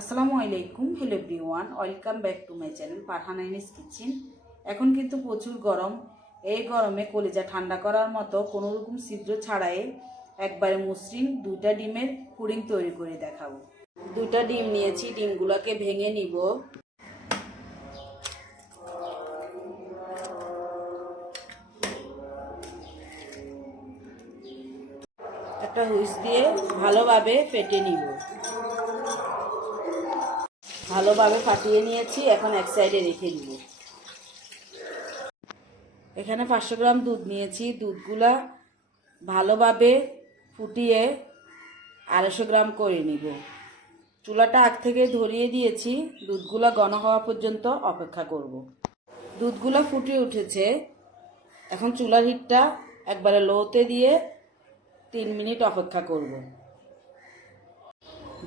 আসসালামু আলাইকুম hello everyone welcome back to my channel পারহানাইনিস kitchen এখন কিন্তু প্রচুর গরম। এই গরমে কলিজা ঠান্ডা করার মতো কোনো রকম ছিদ্র ছাড়াই একবারে মসৃণ দুইটা ডিমের পুডিং তৈরি করে দেখাবো। দুইটা ডিম নিয়েছি, ডিমগুলোকে ভেঙে নিব। একটা হুইস দিয়ে ভালোভাবে ফেটে নিব। ভালোভাবে ফাটিয়ে নিয়েছি, এখন এক সাইডে রেখে দিব। এখানে পাঁচশো গ্রাম দুধ নিয়েছি। দুধগুলা ভালোভাবে ফুটিয়ে আড়াইশো গ্রাম করে নিব। চুলাটা আগ থেকে ধরিয়ে দিয়েছি। দুধগুলা ঘন হওয়া পর্যন্ত অপেক্ষা করব। দুধগুলা ফুটে উঠেছে। এখন চুলার হিটটা একবারে লোতে দিয়ে তিন মিনিট অপেক্ষা করব।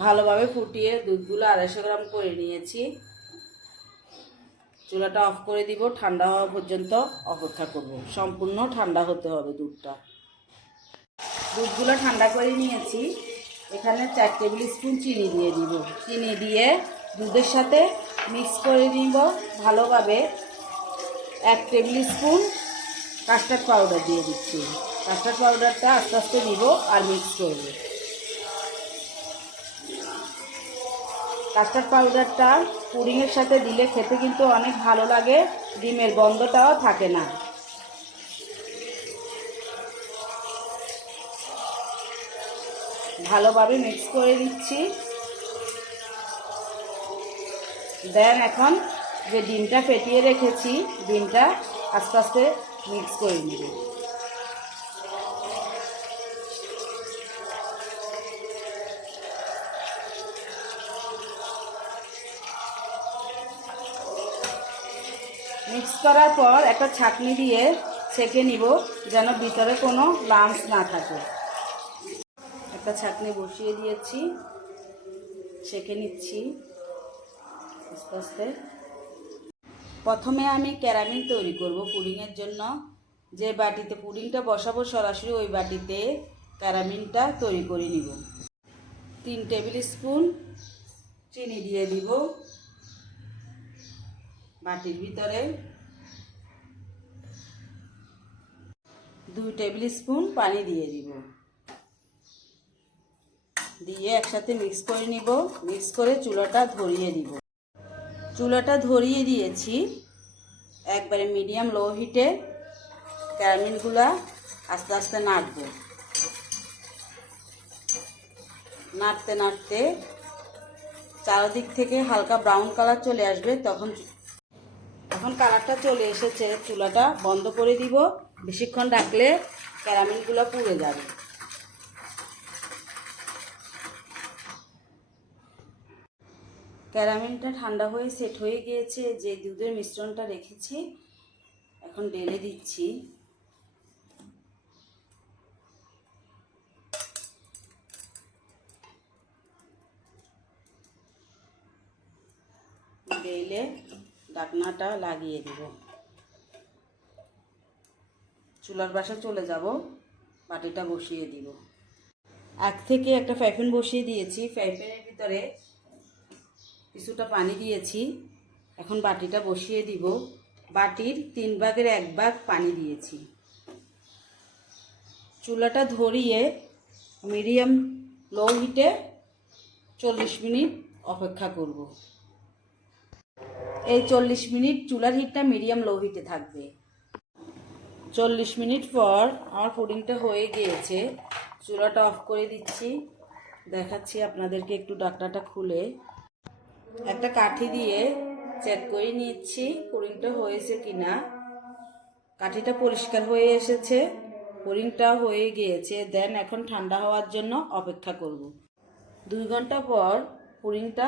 ভালোভাবে ফুটিয়ে দুধগুলো আড়াইশো গ্রাম করে নিয়েছি। চুলাটা অফ করে দিব, ঠান্ডা হওয়া পর্যন্ত অপেক্ষা করব। সম্পূর্ণ ঠান্ডা হতে হবে দুধটা। দুধগুলো ঠান্ডা করে নিয়েছি। এখানে চার টেবিল স্পুন চিনি দিয়ে দিব। চিনি দিয়ে দুধের সাথে মিক্স করে নিব ভালোভাবে। এক টেবিল স্পুন কাস্টার্ড পাউডার দিয়ে দিচ্ছি। কাস্টার্ড পাউডারটা আস্তে আস্তে দিব আর মিক্স করব। কাস্টার্ড পাউডারটা পুডিংয়ের সাথে দিলে খেতে কিন্তু অনেক ভালো লাগে, ডিমের গন্ধটাও থাকে না। ভালোভাবে মিক্স করে দিচ্ছি। দেন এখন যে ডিমটা ফেটিয়ে রেখেছি, ডিমটা আস্তে আস্তে মিক্স করে নিব। মিক্স করার পর একটা ছাকনি দিয়ে ছেঁকে নিব যেন ভিতরে কোনো লামস না থাকে। একটা ছাকনি বসিয়ে দিয়েছি, ছেঁকে নিচ্ছি আস্তে আস্তে। প্রথমে আমি ক্যারামিন তৈরি করব পুডিংয়ের জন্য। যে বাটিতে পুডিংটা বসাবো সরাসরি ওই বাটিতে ক্যারামিনটা তৈরি করে নিব। তিন টেবিল স্পুন চিনি দিয়ে দিব। বাটির ভিতরে দুই টেবিল স্পুন পানি দিয়ে দিব। দিয়ে একসাথে মিক্স করে নিব। মিক্স করে চুলাটা ধরিয়ে দিব। চুলাটা ধরিয়ে দিয়েছি একবারে মিডিয়াম লো হিটে। ক্যারামিনগুলা আস্তে আস্তে নাড়বো। নাড়তে নাড়তে চারদিক থেকে হালকা ব্রাউন কালার চলে আসবে। তখন এখন কালারটা চলে এসেছে। চুলাটা বন্ধ করে দিব। বেশিক্ষণ ডাকলে ক্যারামেলগুলো পুড়ে যাবে। ক্যারামেলটা ঠান্ডা হয়ে সেট হয়ে গিয়েছে। যে দুধের মিশ্রণটা রেখেছি, এখন ঢেলে দিচ্ছি। ঢেলে ঢাকনাটা লাগিয়ে দিব। চুলার বাসা চলে যাব, বাটিটা বসিয়ে দিব। এক থেকে একটা ফ্রাইপ্যান বসিয়ে দিয়েছি ফ্রাইপ্যানের ভিতরে কিছুটা পানি দিয়েছি। এখন বাটিটা বসিয়ে দিব। বাটির তিন ভাগের এক ভাগ পানি দিয়েছি। চুলাটা ধরিয়ে মিডিয়াম লো হিটে চল্লিশ মিনিট অপেক্ষা করব। এই চল্লিশ মিনিট চুলার হিটটা মিডিয়াম লো হিটে থাকবে। চল্লিশ মিনিট পর আমার পুডিংটা হয়ে গিয়েছে। চুলাটা অফ করে দিচ্ছি। দেখাচ্ছি আপনাদেরকে একটু ডাকনাটা খুলে। একটা কাঠি দিয়ে চেক করে নিচ্ছি পুডিংটা হয়েছে কি না কাঠিটা পরিষ্কার হয়ে এসেছে। পুডিংটা হয়ে গিয়েছে। দেন এখন ঠান্ডা হওয়ার জন্য অপেক্ষা করব। দুই ঘণ্টা পর পুডিংটা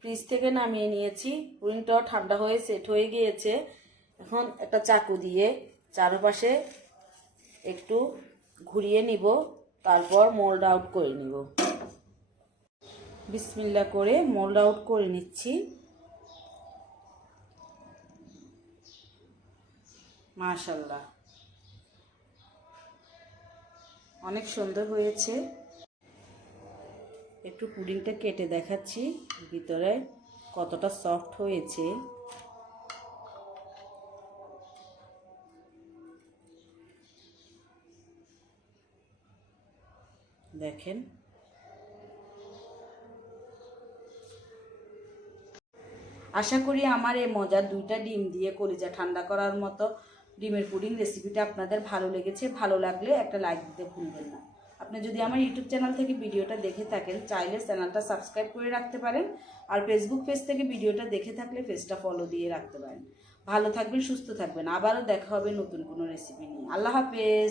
ফ্রিজ থেকে নামিয়ে নিয়েছি। পুডিংটাও ঠান্ডা হয়ে সেট হয়ে গিয়েছে। এখন একটা চাকু দিয়ে চারপাশে একটু ঘুরিয়ে নিব, তারপর মোল্ড আউট করে নিব। বিসমিল্লা করে মোল্ড আউট করে নিচ্ছি। মাশাল্লাহ। অনেক সুন্দর হয়েছে। একটু পুডিংটা কেটে দেখাচ্ছি। ভিতরে কতটা সফট হয়েছে। দেখেন। আশা করি আমার এই মজার দুইটা ডিম দিয়ে কলিজা ঠান্ডা করার মতো ডিমের পুডিং রেসিপিটা আপনাদের ভালো লেগেছে। ভালো লাগলে একটা লাইক দিতে ভুলবেন না। আপনি যদি আমার ইউটিউব চ্যানেল থেকে ভিডিওটা দেখে থাকেন, চাইলে চ্যানেলটা সাবস্ক্রাইব করে রাখতে পারেন আর ফেসবুক পেজ থেকে ভিডিওটা দেখে থাকলে পেজটা ফলো দিয়ে রাখতে পারেন। ভালো থাকবেন, সুস্থ থাকবেন। আবারও দেখা হবে নতুন কোনো রেসিপি নিয়ে। আল্লাহ হাফেজ।